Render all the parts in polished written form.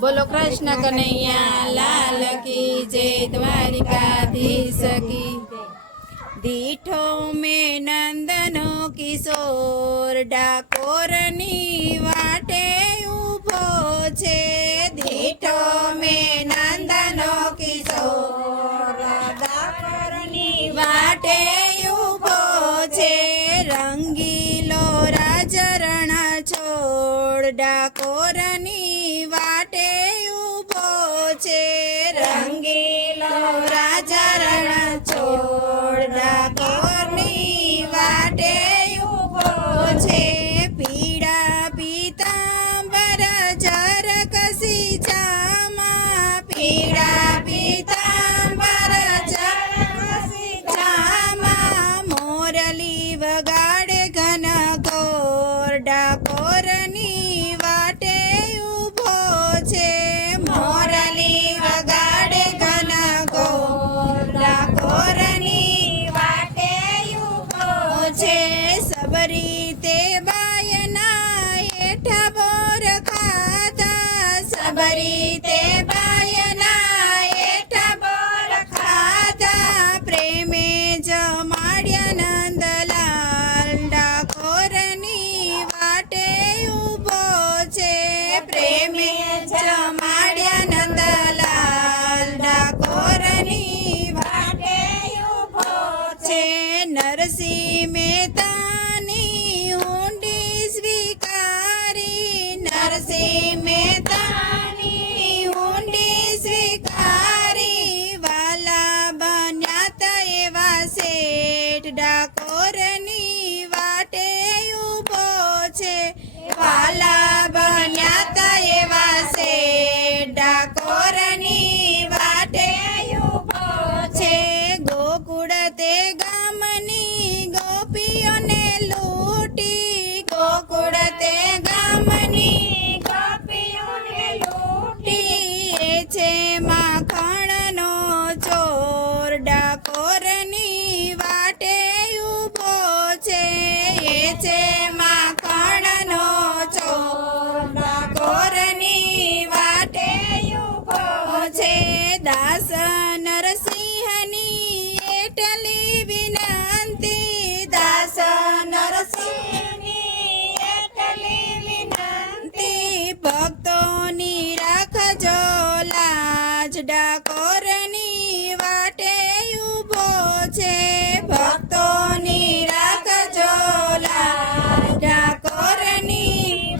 बोलो कृष्ण कन्हैया लाल की जय द्वारिकाधीश की। दीठो में नंदनो किशोर डाकोरनी वाटे ऊभो छे। दीठो में नंदनो किशोर डाकोरनी वाटे ऊभो छे। रंगीलो राजरण छोड़ डाकोरनी वाटे ऊभो छे। रंगीलो राजरण छोड़ डाकोरनी वाटे ऊभो छे। पीड़ा पीतांबर जर कसी जामा। पीड़ा पीतांबर जर कसी जामा। मोरली वगाड़े घन घोर डाकोरनी वाटे ऊभो छे। मोरली वगाड़े घन घोर डाकोरनी वाटे ऊभो छे। सबरी ते बायना हेठा बोर खाधा। सबरी ते बायना हेठा बोर खाधा। प्रेमे जमाड्या नंदलाल डाकोरनी वाटे ऊभो छे। प्रेमे जमाड्या नंदलाल डाकोरनी वाटे ऊभो छे। नरसिंह मेहतानी ऊंडी स्वीकारी। नरसिंह मेहतानी ऊंडी स्वीकारी। वाला बन्याता एवा सेठ डाकोरनी वाटे ऊभो छे। वाला बन्याता एवा सेठ डाकोरनी वाटे ऊभो छे। गोकुळ ते गामनी गोपीओने लूटी। गोकुळ ते गामनी गोपीओने लूटी। ए छे माखणनो चोर डाकोरनी वाटे ऊभो छे। ए छे माखणनो चोर डाकोरनी वाटे ऊभो छे। दास नरसिंहनी एटली विनंती। दास नरसिंहनी एटली विनंती। भक्तोनी राखजो लाज डाकोरनी वाटे ऊभो छे। भक्तोनी राखजो लाज डाकोरनी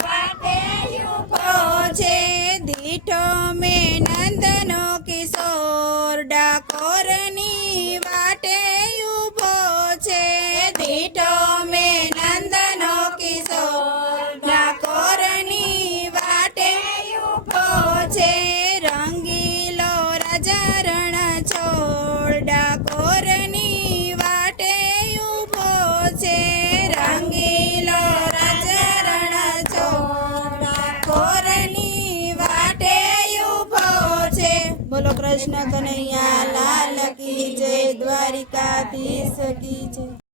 वाटे ऊभो छे। दीठो में नंदनो किशोर डाकोरनी वाटे ऊभो छे। दीठो में नंदनो किशोर डाकोरनी वाटे ऊभो छे। रंगीलो राजरण छोड़ डाकोरनी वाटे ऊभो छे। रंगीलो राजरण छोड़ डाकोरनी वाटे ऊभो छे। बोलो कृष्ण कन्हैया लाल की जय द्वारिकाधीश की जय।